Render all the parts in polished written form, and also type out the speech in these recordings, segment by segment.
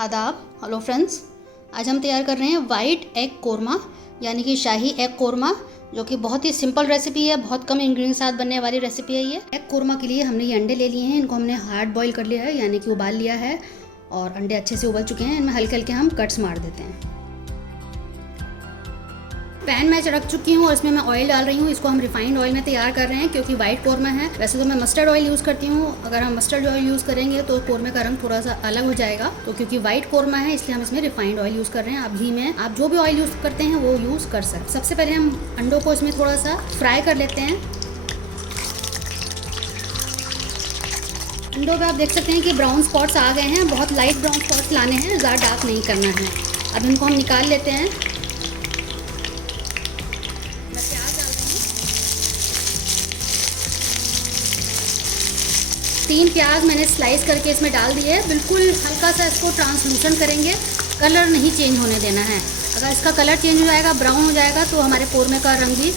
आदाब। Hello friends, आज हम तैयार कर रहे हैं वाइट एग कोरमा यानी कि शाही एग कोरमा, जो कि बहुत ही सिंपल रेसिपी है। बहुत कम इंग्रेडिएंट्स के साथ बनने वाली रेसिपी है ये। एग कोरमा के लिए हमने ये अंडे ले लिए हैं। इनको हमने हार्ड बॉईल कर लिया है यानी कि उबाल लिया है और अंडे अच्छे से उबल चुके हैं। इनमें हल्के हल्के हम कट्स मार देते हैं। पैन मैं रख चुकी हूँ और इसमें मैं ऑयल डाल रही हूँ। इसको हम रिफाइंड ऑयल में तैयार कर रहे हैं क्योंकि वाइट कोरमा है। वैसे तो मैं मस्टर्ड ऑयल यूज़ करती हूँ। अगर हम मस्टर्ड ऑयल यूज़ करेंगे तो कोरमे का रंग थोड़ा सा अलग हो जाएगा। तो क्योंकि वाइट कोरमा है इसलिए हम इसमें रिफाइंड ऑयल यूज़ कर रहे हैं। आप घी में आप जो भी ऑयल यूज़ करते हैं वो यूज़ कर सकते। सबसे पहले हम अंडों को इसमें थोड़ा सा फ्राई कर लेते हैं। अंडों पे आप देख सकते हैं कि ब्राउन स्पॉट्स आ गए हैं। बहुत लाइट ब्राउन स्पॉट्स लाने हैं, ज़्यादा डार्क नहीं करना है। अब इनको हम निकाल लेते हैं। तीन प्याज मैंने स्लाइस करके इसमें डाल दिए है। बिल्कुल हल्का सा इसको ट्रांसलूसेंट करेंगे, कलर नहीं चेंज होने देना है। अगर इसका कलर चेंज हो जाएगा, ब्राउन हो जाएगा, तो हमारे कोरमे का रंग भी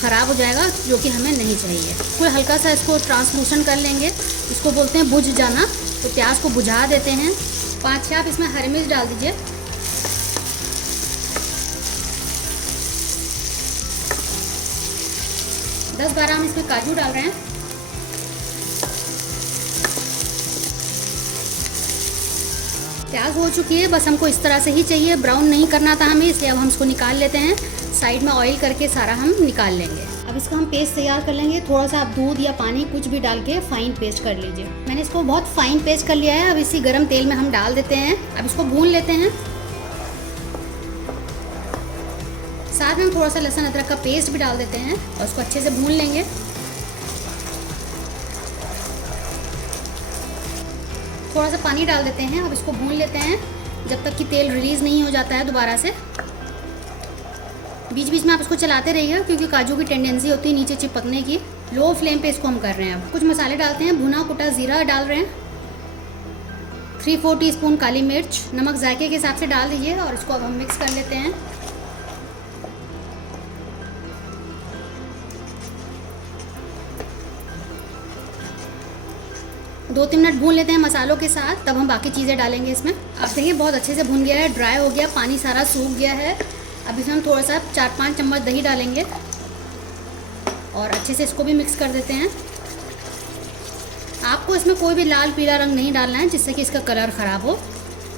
ख़राब हो जाएगा, जो कि हमें नहीं चाहिए। बिल्कुल हल्का सा इसको ट्रांसलूसेंट कर लेंगे। इसको बोलते हैं बुझ जाना। तो प्याज को बुझा देते हैं। 5-6 आप इसमें हरी मिर्च डाल दीजिए। दस 12 हम इसमें काजू डाल रहे हैं। प्याज हो चुकी है, बस हमको इस तरह से ही चाहिए, ब्राउन नहीं करना था हमें, इसलिए अब हम इसको निकाल लेते हैं। साइड में ऑयल करके सारा हम निकाल लेंगे। अब इसका हम पेस्ट तैयार कर लेंगे। थोड़ा सा आप दूध या पानी कुछ भी डाल के फाइन पेस्ट कर लीजिए। मैंने इसको बहुत फाइन पेस्ट कर लिया है। अब इसी गरम तेल में हम डाल देते हैं। अब इसको भून लेते हैं। साथ में हम थोड़ा सा लहसुन अदरक का पेस्ट भी डाल देते हैं और उसको अच्छे से भून लेंगे। थोड़ा सा पानी डाल देते हैं। अब इसको भून लेते हैं जब तक कि तेल रिलीज़ नहीं हो जाता है दोबारा से। बीच बीच में आप इसको चलाते रहिएगा क्योंकि काजू की टेंडेंसी होती है नीचे चिपकने की। लो फ्लेम पे इसको हम कर रहे हैं। अब कुछ मसाले डालते हैं। भुना कुटा ज़ीरा डाल रहे हैं। 3-4 टीस्पून काली मिर्च। नमक जायके के हिसाब से डाल दीजिए और इसको अब हम मिक्स कर लेते हैं। दो 3 मिनट भून लेते हैं मसालों के साथ, तब हम बाकी चीज़ें डालेंगे इसमें। आप देखिए बहुत अच्छे से भून गया है, ड्राई हो गया, पानी सारा सूख गया है। अब इसमें हम थोड़ा सा 4-5 चम्मच दही डालेंगे और अच्छे से इसको भी मिक्स कर देते हैं। आपको इसमें कोई भी लाल पीला रंग नहीं डालना है जिससे कि इसका कलर ख़राब हो।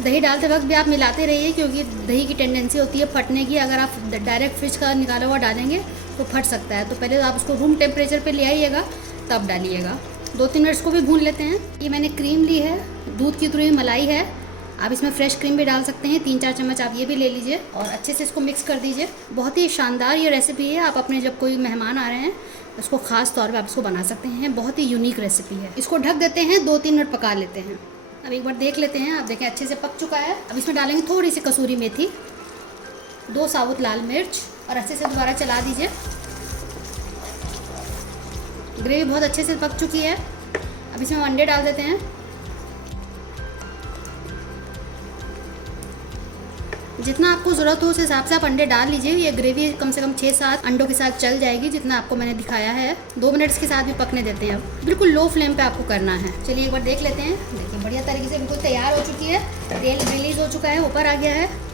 दही डालते वक्त भी आप मिलाते रहिए क्योंकि दही की टेंडेंसी होती है फटने की। अगर आप डायरेक्ट फ्रिज का निकाला हुआ डालेंगे तो फट सकता है। तो पहले तो आप उसको रूम टेम्परेचर पर ले आइएगा तब डालिएगा। 2-3 मिनट्स को भी भून लेते हैं। ये मैंने क्रीम ली है, दूध की उतरी हुई मलाई है। आप इसमें फ्रेश क्रीम भी डाल सकते हैं। 3-4 चम्मच आप ये भी ले लीजिए और अच्छे से इसको मिक्स कर दीजिए। बहुत ही शानदार ये रेसिपी है। आप अपने जब कोई मेहमान आ रहे हैं उसको ख़ास तौर पे आप इसको बना सकते हैं। बहुत ही यूनिक रेसिपी है। इसको ढक देते हैं, 2-3 मिनट पका लेते हैं। अब एक बार देख लेते हैं। आप देखें अच्छे से पक चुका है। अब इसमें डालेंगे थोड़ी सी कसूरी मेथी, 2 साबुत लाल मिर्च और अच्छे से दोबारा चला दीजिए। ग्रेवी बहुत अच्छे से पक चुकी है। अब इसमें अंडे डाल देते हैं। जितना आपको ज़रूरत हो उस हिसाब से आप अंडे डाल लीजिए। ये ग्रेवी कम से कम 6-7 अंडों के साथ चल जाएगी, जितना आपको मैंने दिखाया है। 2 मिनट के साथ भी पकने देते हैं। अब बिल्कुल लो फ्लेम पे आपको करना है। चलिए एक बार देख लेते हैं। देखिए बढ़िया तरीके से बिल्कुल तैयार हो चुकी है। तेल रिलीज़ हो चुका है, ऊपर आ गया है।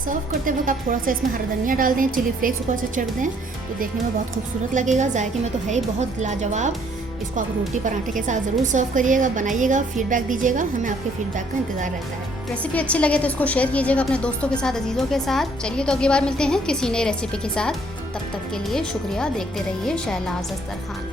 सर्व करते वक्त आप थोड़ा सा इसमें हरा धनिया डाल दें, चिली फ्लेक्स ऊपर से छिड़क दें तो देखने में बहुत खूबसूरत लगेगा। जायके में तो है ही बहुत लाजवाब। इसको आप रोटी पराठे के साथ ज़रूर सर्व करिएगा, बनाइएगा, फीडबैक दीजिएगा। हमें आपके फीडबैक का इंतज़ार रहता है। रेसिपी अच्छी लगे तो इसको शेयर कीजिएगा अपने दोस्तों के साथ, अजीज़ों के साथ। चलिए तो अगली बार मिलते हैं किसी नई रेसिपी के साथ। तब तक के लिए शुक्रिया। देखते रहिए शहनाज अख्तर खान।